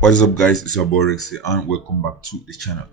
What is up guys, it's your boy Rex here and welcome back to the channel.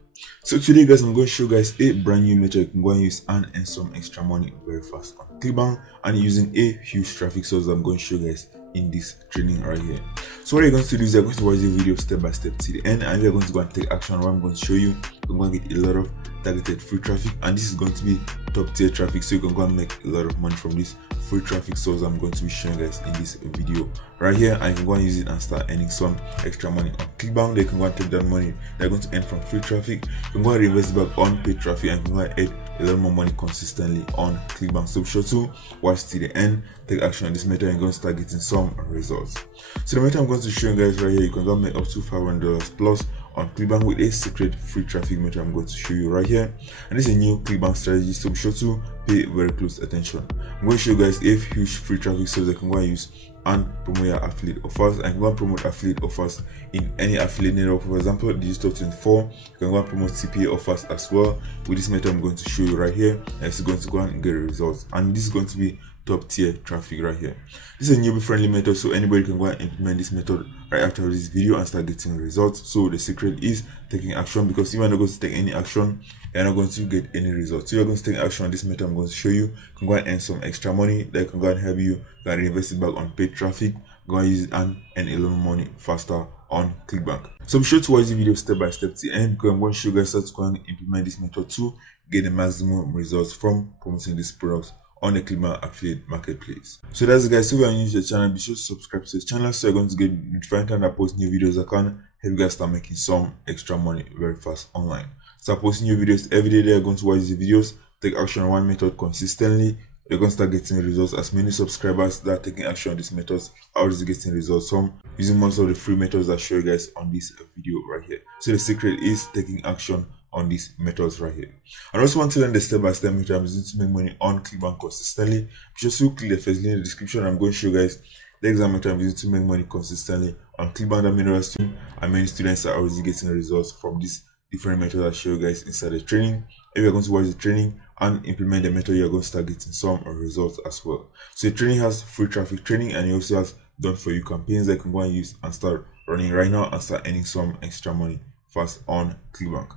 So today guys, I'm going to show you guys a brand new method you can go and use and earn some extra money very fast on Clickbank and using a huge traffic source I'm going to show you guys in this training right here. So what you're going to do is you're going to watch the video step by step to the end and you're going to go and take action. What I'm going to show you, you're going to get a lot of targeted free traffic and this is going to be top tier traffic, so you can go and make a lot of money from this free traffic source I'm going to be showing guys in this video right here, and you can go and use it and start earning some extra money on Clickbank. They can go and take that money they're going to earn from free traffic, you can go and invest it back on paid traffic and you can go and add a lot more money consistently on Clickbank. So be sure to watch till the end, take action on this method and you're going to start getting some results. So the method I'm going to show you guys right here, you can go and make up to $500 plus on Clickbank with a secret free traffic method I'm going to show you right here, and this is a new Clickbank strategy, so be sure to pay very close attention. I'm going to show you guys a huge free traffic source that can go and use and promote your affiliate offers. And you can go and promote affiliate offers in any affiliate network. For example, Digital 24, you can go and promote CPA offers as well with this method I'm going to show you right here, and it's going to go and get results, and this is going to be top tier traffic right here. This is a newbie friendly method, so anybody can go and implement this method right after this video and start getting results. So the secret is taking action, because if you're not going to take any action, you're not going to get any results. So you're going to take action on this method I'm going to show you. You can go and earn some extra money that can go and help you go and invest it back on paid traffic, go and use it and earn a lot of money faster on Clickbank. So be sure to watch the video step by step to end, because I'm going to show you guys how to go and implement this method to get the maximum results from promoting these products on the Clickbank affiliate marketplace. So that's it guys. So if you're new to the channel, be sure to subscribe to the channel so you're going to get notified when I post new videos that can help you guys start making some extra money very fast online. So I post new videos every day. You're going to watch the videos, take action on one method consistently, you're going to start getting results. As many subscribers that are taking action on these methods are already getting results from using most of the free methods I show you guys on this video right here. So the secret is taking action on these methods right here. And also want to learn the step-by-step method I'm using to make money on Clickbank consistently, just so click the first link in the description. I'm going to show you guys the exam method I'm using to make money consistently on Clickbank. That many students and many students are already getting results from these different methods I show you guys inside the training. If you're going to watch the training and implement the method, you're going to start getting some results as well. So the training has free traffic training, and it also has done for you campaigns that you can go and use and start running right now and start earning some extra money fast on Clickbank.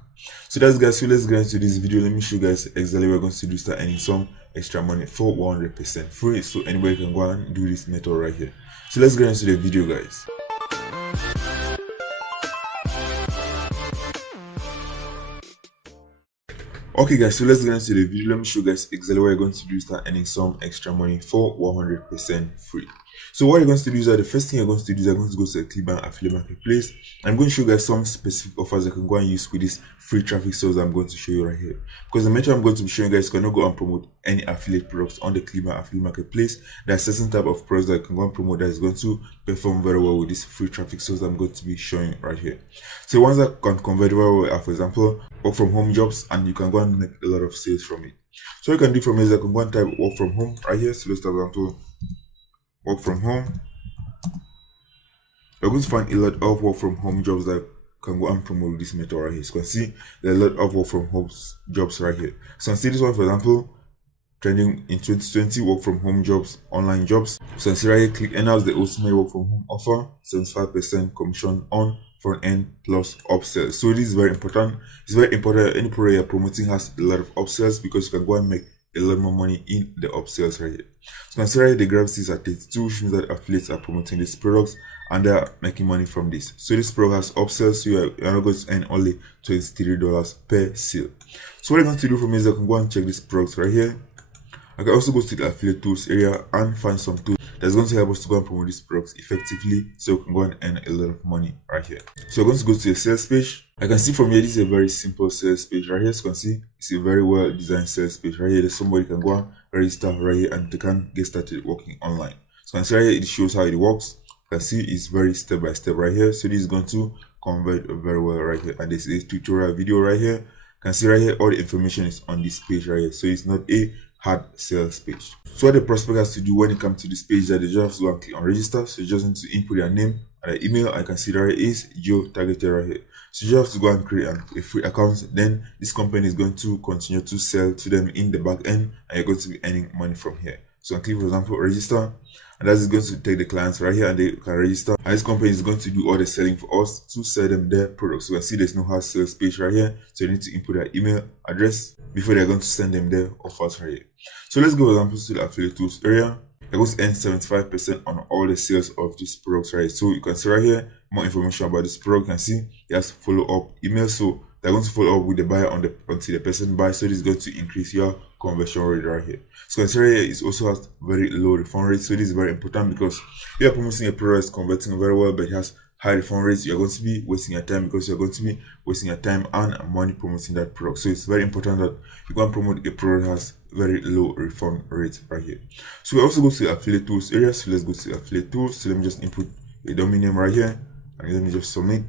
So that's guys, so let's get into this video. Let me show you guys exactly what we're going to do to start earning some extra money for 100% free, so anybody can go and do this method right here. So let's get into the video guys. Okay guys, so let's get into the video. Let me show you guys exactly what you're going to do to start earning some extra money for 100% free. So what you're going to do is that the first thing you're going to do is you're going to go to the Clickbank affiliate marketplace. I'm going to show you guys some specific offers you can go and use with this free traffic source I'm going to show you right here. Because the method I'm going to be showing you guys cannot go and promote any affiliate products on the Clickbank affiliate marketplace. There's a certain type of products that you can go and promote that is going to perform very well with this free traffic source I'm going to be showing right here. So ones that can convert very well are, for example, work from home jobs, and you can go and make a lot of sales from it. So what you can do from here is I can go and type work from home right here. So let's type example work from home. You're going to find a lot of work from home jobs that can go and promote this method right here. So you can see there are a lot of work from home jobs right here. So you can see this one, for example, trending in 2020, work from home jobs, online jobs. So you can see right here, click announce the ultimate work from home offer, 75% commission on front end plus upsells. So this is very important. It's very important. Any product you're promoting has a lot of upsells, because you can go and make a lot more money in the upsells right here. So consider the gravity is at 32, which means that affiliates are promoting these products and they are making money from this. So this product has upsells, so you're not going to earn only $23 per sale. So what you're going to do from here is I can go and check this product right here. I can also go to the affiliate tools area and find some tools that's going to help us to go and promote these products effectively, so we can go and earn a lot of money right here. So we're going to go to a sales page. I can see from here this is a very simple sales page right here. So you can see it's a very well designed sales page right here. There's somebody can go and register right here and they can get started working online. So you can see right here, it shows how it works. You can see it's very step by step right here. So this is going to convert very well right here, and this is a tutorial video right here. You can see right here all the information is on this page right here, so it's not a hard sales page. So what the prospect has to do when it comes to this page, that they just have to go and click on register. So you just need to input their name and their email. I can see that right is Joe targeted right here. So you just have to go and create a free account. Then this company is going to continue to sell to them in the back end, and you're going to be earning money from here. So I click, for example, register. and that's going to take the clients right here and they can register, and this company is going to do all the selling for us to sell them their products. So you can see there's no hard sales page right here, so you need to input their email address before they're going to send them their offers right here. So let's go, for example, to the affiliate tools area. They're going to earn 75% on all the sales of these products right here. So you can see right here more information about this product. You can see it has follow-up email, so they're going to follow up with the buyer until the person buys. So this is going to increase your conversion rate right here. So consider here it also has very low refund rate. So this is very important because you are promoting a product that's converting very well, but it has high refund rates. You're going to be wasting your time because you're going to be wasting your time and money promoting that product. So it's very important that you can promote a product that has very low refund rate right here. So we also go to the affiliate tools area. So let's go to the affiliate tools. So let me just input a domain name right here and let me just submit.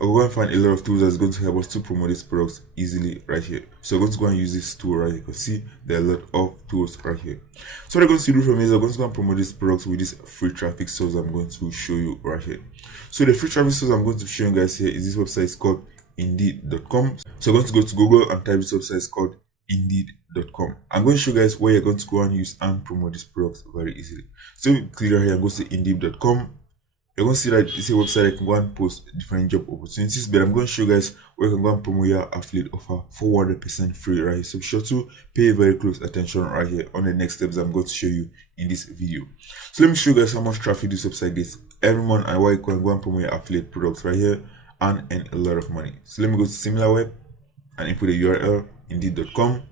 I'll go and find a lot of tools that's going to help us to promote these products easily right here. So I'm going to go and use this tool right here. You can see there are a lot of tools right here. So what I'm going to do from here is I'm going to go and promote these products with this free traffic source I'm going to show you right here. So the free traffic source I'm going to show you guys here is this website. It's called indeed.com. So I'm going to go to Google and type this website. It's called indeed.com. I'm going to show you guys where you're going to go and use and promote these products very easily. So click right here and go to indeed.com. You're going to see that it's a website that can go and post different job opportunities, but I'm going to show you guys where you can go and promote your affiliate offer for 100% free right here. So be sure to pay very close attention right here on the next steps I'm going to show you in this video. So let me show you guys how much traffic this website gets every month and why you can go and promote your affiliate products right here and earn a lot of money. So let me go to SimilarWeb and input the URL indeed.com.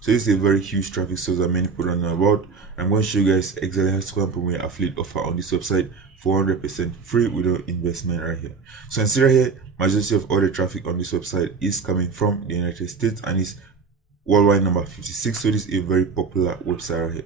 So this is a very huge traffic source that many people don't know about. I'm going to show you guys exactly how to go and promote your affiliate offer on this website for 100% free without investment right here. So consider here, majority of all the traffic on this website is coming from the United States and is worldwide number 56. So this is a very popular website right here.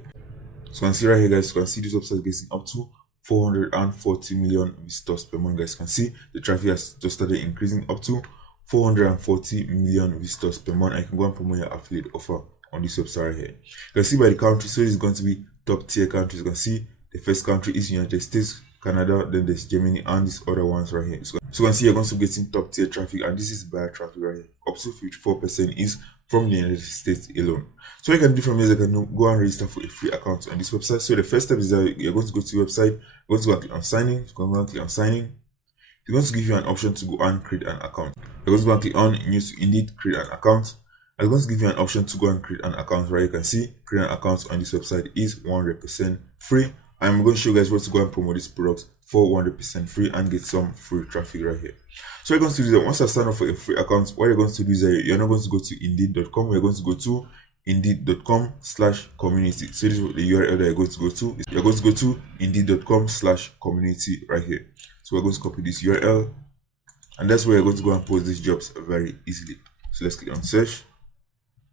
So consider here guys, you can see this website getting up to 440 million visitors per month. Guys, you can see the traffic has just started increasing up to 440 million visitors per month. I can go and promote your affiliate offer on this website right here. You can see by the country, so it's going to be top tier countries. You can see the first country is United States, Canada, then there's Germany, and these other ones right here. So you can see you're going to be getting top tier traffic, and this is buyer traffic right here. Up to 54% is from the United States alone. So what you can do from here is you can go and register for a free account on this website. So the first step is that you're going to go to the website, you're going to go and click on sign in. You can go and click on sign in. It's going to give you an option to go and create an account. You're going to go and click on news to Indeed, create an account. I'm going to give you an option to go and create an account right. You can see create an account on this website is 100% free. I'm going to show you guys where to go and promote this product for 100% free and get some free traffic right here. So you're going to do that. Once I sign up for a free account, what you're going to do is you're not going to go to indeed.com. You're going to go to indeed.com/community. So this is the URL that you're going to go to. You're going to go to indeed.com/community right here. So we're going to copy this URL, and that's where you're going to go and post these jobs very easily. So let's click on search.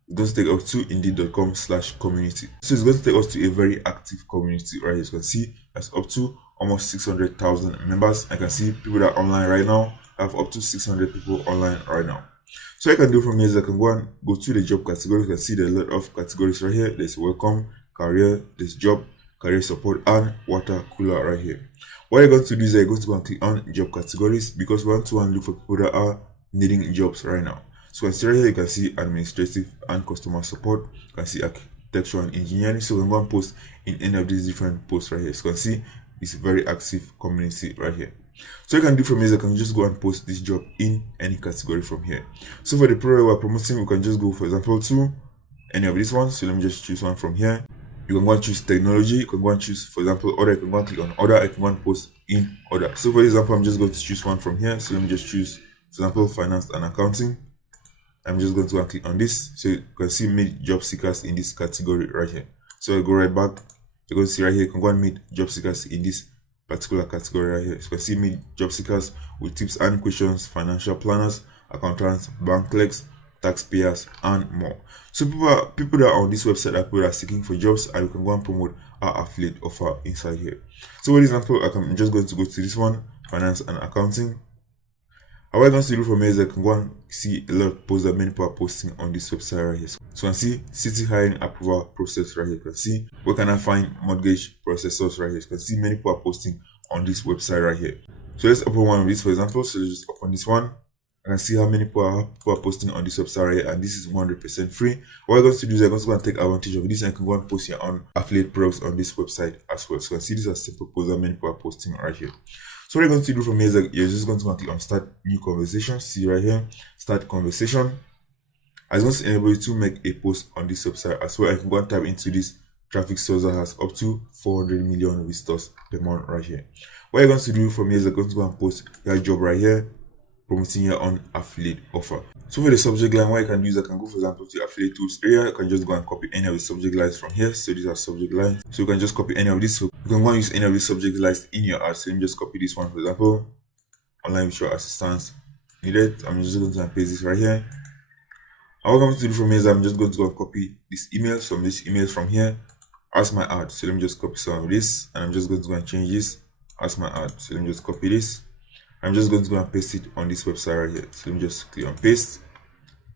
It's going to take us to indeed.com/community. So it's going to take us to a very active community right here. As you can see, that's up to almost 600,000 members. I can see people that are online right now. I have up to 600 people online right now. So what I can do from here is I can go and go to the job category. You can see there are a lot of categories right here. There's welcome, career, there's job, career support, and water cooler right here. What you're going to do is you're going to go and click on job categories because we want to look for people that are needing jobs right now. So consider here you can see administrative and customer support. You can see architecture and engineering. So we can go and post in any of these different posts right here. So you can see it's a very active community right here. So you can do from here is I can just go and post this job in any category from here. So for the product we're promoting, we can just go, for example, to any of these ones. So let me just choose one from here. You can go and choose technology. You can go and choose, for example, order. You can go and click on order. I can go and post in order. So for example, I'm just going to choose one from here. So let me just choose, for example, finance and accounting. I'm just going to go and click on this. So you can see meet job seekers in this category right here. So I go right back. You're going to see right here, you can go and meet job seekers in this particular category right here. So you can see meet job seekers with tips and questions, financial planners, accountants, bank clerks, taxpayers, and more. So people that are on this website are people that are seeking for jobs, and you can go and promote our affiliate offer inside here. So for example, I'm just going to go to this one, finance and accounting. What I'm going to do from here is I can go and see a lot of posts that many people are posting on this website right here. So you can see city hiring approval process right here. You can see where can I find mortgage processors right here. You can see many people are posting on this website right here. So let's open one of these, for example. So let's just open this one. I can see how many people are posting on this website right here, and this is 100% free. What I'm going to do is I'm going to take advantage of this, and I can go and post your own affiliate products on this website as well. So you can see this as simple post that many people are posting right here. So what you're going to do from here is that you're just going to click on start new conversation. See right here, start conversation. I was going to enable you to make a post on this website as well. I can go and type into this traffic source that has up to 400 million visitors per month right here. What you're going to do from here is you're going to go and post your job right here, promoting your own affiliate offer. So for the subject line, what you can do is I can go, for example, to affiliate tools area. You can just go and copy any of the subject lines from here. So these are subject lines. So you can just copy any of these. So you can go and use any of these subject lines in your ad. So let me just copy this one, for example, online virtual assistance needed. I'm just going to paste this right here. And what I'm going to do from here is I'm just going to go and copy this email. So this email from here as my ad. So let me just copy some of this, and I'm just going to go and change this as my ad. So let me just copy this. I'm just going to go and paste it on this website right here. So let me just click on paste.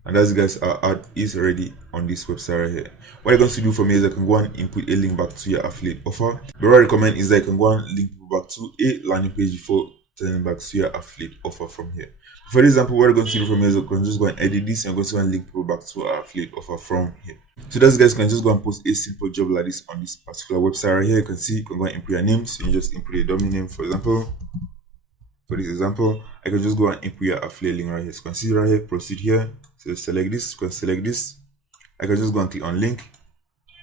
And as guys, our ad is ready on this website right here. What you're going to do for me is I can go and input a link back to your affiliate offer. But what I recommend is that I can go and link people back to a landing page before turning back to your affiliate offer from here. For example, what I'm going to do from here is I can just go and edit this, and I'm going to go and link people back to our affiliate offer from here. So that's guys, can just go and post a simple job like this on this particular website right here. You can see, you can go and input your name. So you just input a domain name, for example. For this example, I can just go and input your affiliate link right here. So you can see right here, proceed here. So select this, you can select this. I can just go and click on link.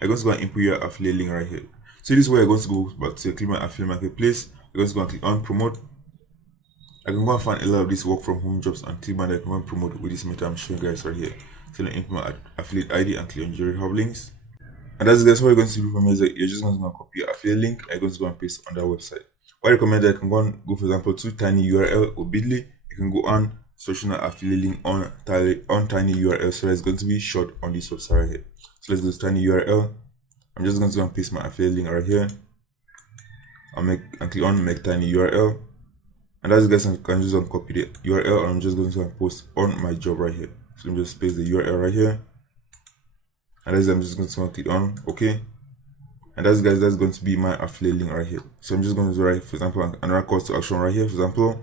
I'm going to go and input your affiliate link right here. So this is where you're going to go back to your Clickbank affiliate marketplace. You're going to go and click on promote. I can go and find a lot of these work from home jobs on Clickbank that I can go and promote with this method I'm showing you guys right here. So let me input my affiliate ID and click on generate hub links. And that's guys, what you're going to do from here is that you're just going to go and copy your affiliate link. I'm going to go and paste on that website. What I recommend that I can go and go, for example, to tiny URL or bit.ly. You can go on searching an affiliate link on tiny URL, so it's going to be short on this website right here. So let's go to tiny URL. I'm just going to go and paste my affiliate link right here. I'll click on make tiny URL. And as guys, I can just copy the URL, and I'm just going to post on my job right here. So let me just paste the URL right here. And as I'm just going to click on OK. And that's guys, that's going to be my affiliate link right here. So I'm just going to write, for example, another call to action right here. For example,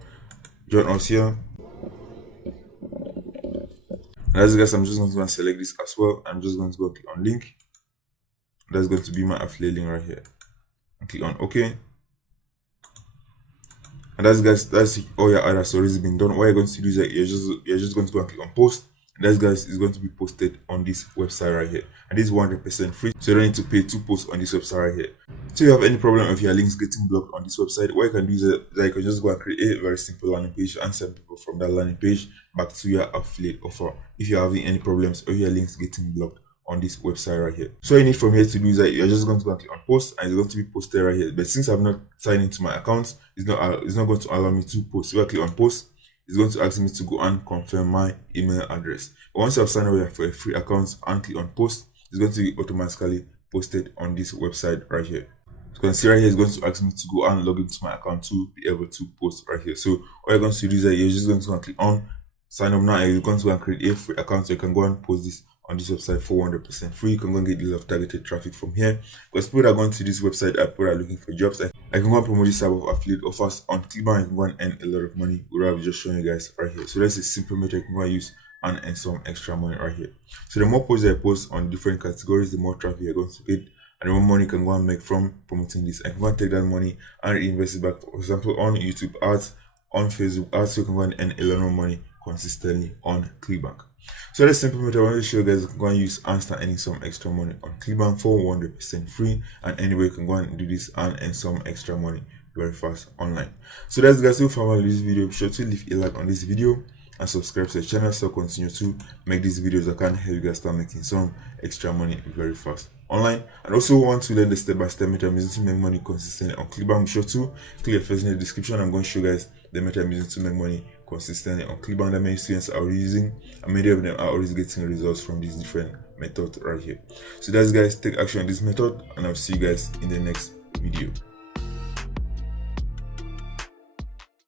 join us here. And as guys, I'm just going to select this as well. I'm just going to go click on link. That's going to be my affiliate link right here. And click on OK. And that's guys, that's all your ad has already been done. What you're going to do is that you're just going to go and click on post. And that guys is going to be posted on this website right here. And this is 100% free, so you don't need to pay to post on this website right here. So if you have any problem with your links getting blocked on this website, what you can do is that you can just go and create a very simple landing page and send people from that landing page back to your affiliate offer if you're having any problems or your links getting blocked on this website right here. So what you need from here to do is that you're just going to go and click on post, and it's going to be posted right here. But since I've not signed into my account, it's not going to allow me to post. So if I click on post, it's going to ask me to go and confirm my email address. But once you have signed up for a free account and click on post, it's going to be automatically posted on this website right here. So you can see right here, it's going to ask me to go and log into my account to be able to post right here. So what you're going to do is that you're just going to go and click on sign up now, and you're going to go and create a free account, so you can go and post this on this website for 100% free. You can go and get deals of targeted traffic from here, because people are going to this website, people are looking for jobs. I can go and promote this type of affiliate offers on Clickbank. I can go and earn a lot of money without just showing you guys right here. So that's a simple method you can go and use and earn some extra money right here. So the more posts I post on different categories, the more traffic you're going to get, and the more money you can go and make from promoting this. I can go and take that money and reinvest it back, for example, on YouTube ads, on Facebook ads, so you can go and earn a lot more money consistently on Clickbank. So that's simple method I want to show you guys. You can go and use and start earning some extra money on Clickbank for 100% free, and anyway you can go and do this and earn some extra money very fast online. So that's guys, if you found this video, be sure to leave a like on this video and subscribe to the channel, so continue to make these videos that can help you guys start making some extra money very fast online. And also want to learn the step-by-step method I'm using to make money consistently on Clickbank, be sure to click the first in the description. I'm going to show you guys the method I'm using to make money consistently on Clickbank that many students are already using, and many of them are already getting results from these different methods right here. So that's guys, take action on this method, and I'll see you guys in the next video.